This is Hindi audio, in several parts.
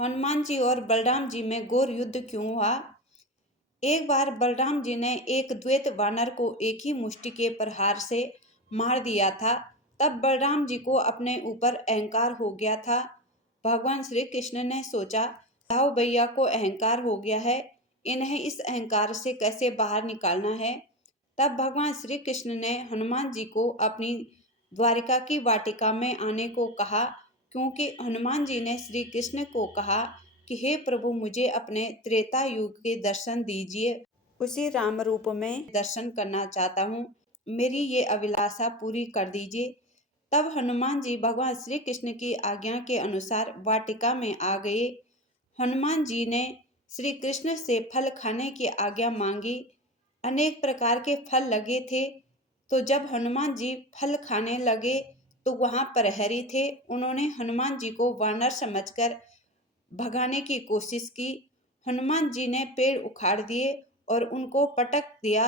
हनुमान जी और बलराम जी में घोर युद्ध क्यों हुआ। एक बार बलराम जी ने एक द्वैत वानर को एक ही मुष्टि के प्रहार से मार दिया था। तब बलराम जी को अपने ऊपर अहंकार हो गया था। भगवान श्री कृष्ण ने सोचा, दाऊ भैया को अहंकार हो गया है, इन्हें इस अहंकार से कैसे बाहर निकालना है। तब भगवान श्री कृष्ण ने हनुमान जी को अपनी द्वारिका की वाटिका में आने को कहा, क्योंकि हनुमान जी ने श्री कृष्ण को कहा कि हे प्रभु, मुझे अपने त्रेता युग के दर्शन दीजिए, उसी राम रूप में दर्शन करना चाहता हूँ, मेरी ये अभिलाषा पूरी कर दीजिए। तब हनुमान जी भगवान श्री कृष्ण की आज्ञा के अनुसार वाटिका में आ गए। हनुमान जी ने श्री कृष्ण से फल खाने की आज्ञा मांगी। अनेक प्रकार के फल लगे थे। तो जब हनुमान जी फल खाने लगे तो वहां प्रहरी थे। उन्होंने हनुमान जी को वानर समझकर भगाने की कोशिश की। हनुमान जी ने पेड़ उखाड़ दिए और उनको पटक दिया।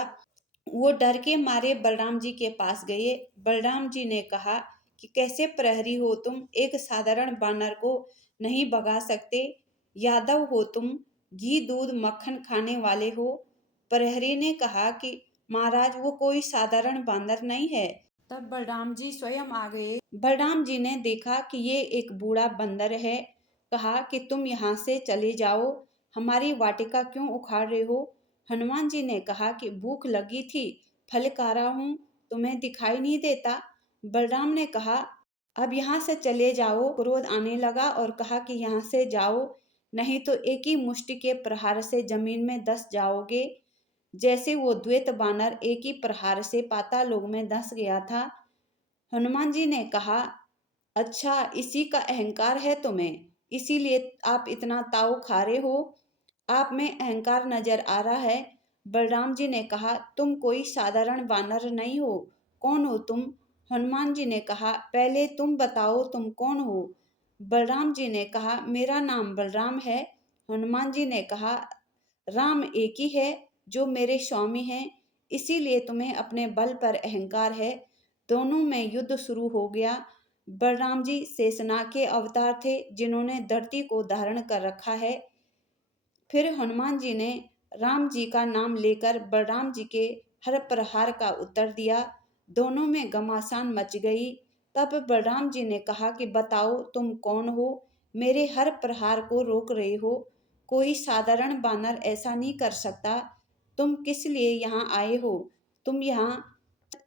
वो डर के मारे बलराम जी के पास गए। बलराम जी ने कहा कि कैसे प्रहरी हो तुम, एक साधारण बानर को नहीं भगा सकते। यादव हो तुम, घी दूध मक्खन खाने वाले हो। प्रहरी ने कहा कि महाराज, वो कोई साधारण बानर नहीं है। तब बलराम जी स्वयं आ गए। बलराम जी ने देखा कि ये एक बूढ़ा बंदर है। कहा कि तुम यहाँ से चले जाओ, हमारी वाटिका क्यों उखाड़ रहे हो। हनुमान जी ने कहा कि भूख लगी थी, फल खा रहा हूँ, तुम्हें दिखाई नहीं देता। बलराम ने कहा अब यहाँ से चले जाओ। क्रोध आने लगा और कहा कि यहाँ से जाओ, नहीं तो एक ही मुष्टि के प्रहार से जमीन में धंस जाओगे। जैसे वो द्वैत बानर एक ही प्रहार से पाताल लोक में धंस गया था। हनुमान जी ने कहा, अच्छा, इसी का अहंकार है तुम्हें, इसीलिए आप इतना ताव खा रहे हो, आप में अहंकार नजर आ रहा है। बलराम जी ने कहा, तुम कोई साधारण वानर नहीं हो, कौन हो तुम। हनुमान जी ने कहा, पहले तुम बताओ तुम कौन हो। बलराम जी ने कहा, मेरा नाम बलराम है। हनुमान जी ने कहा, राम एक ही है जो मेरे स्वामी हैं, इसीलिए तुम्हें अपने बल पर अहंकार है। दोनों में युद्ध शुरू हो गया। बलराम जी शेषनाग के अवतार थे, जिन्होंने धरती को धारण कर रखा है। फिर हनुमान जी ने राम जी का नाम लेकर बलराम जी के हर प्रहार का उत्तर दिया। दोनों में घमासान मच गई। तब बलराम जी ने कहा कि बताओ तुम कौन हो, मेरे हर प्रहार को रोक रहे हो। कोई साधारण बानर ऐसा नहीं कर सकता। तुम किस लिए यहाँ आए हो, तुम यहाँ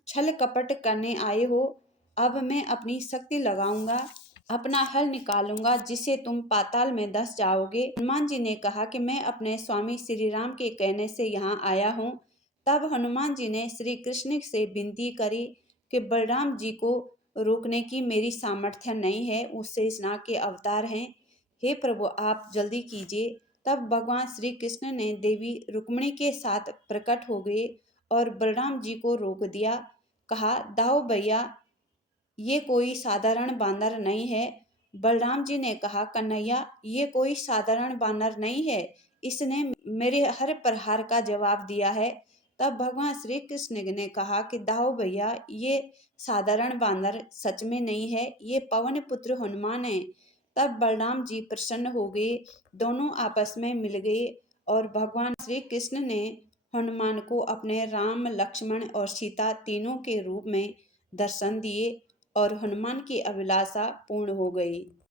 छल कपट करने आए हो। अब मैं अपनी शक्ति लगाऊंगा, अपना हल निकालूंगा, जिससे तुम पाताल में धंस जाओगे। हनुमान जी ने कहा कि मैं अपने स्वामी श्री राम के कहने से यहाँ आया हूँ। तब हनुमान जी ने श्री कृष्ण से विनती करी कि बलराम जी को रोकने की मेरी सामर्थ्य नहीं है, वो शेषनाग के अवतार हैं, हे प्रभु आप जल्दी कीजिए। तब भगवान श्री कृष्ण ने देवी रुक्मिणी के साथ प्रकट हो गए और बलराम जी को रोक दिया। कहा, दाऊ भैया, ये कोई साधारण बानर नहीं है। बलराम जी ने कहा, कन्हैया, ये कोई साधारण बानर नहीं है, इसने मेरे हर प्रहार का जवाब दिया है। तब भगवान श्री कृष्ण ने कहा कि दाऊ भैया, ये साधारण बानर सच में नहीं है, ये पवन पुत्र हनुमान है। तब बलराम जी प्रसन्न हो गए, दोनों आपस में मिल गए और भगवान श्री कृष्ण ने हनुमान को अपने राम, लक्ष्मण और सीता तीनों के रूप में दर्शन दिए और हनुमान की अभिलाषा पूर्ण हो गई।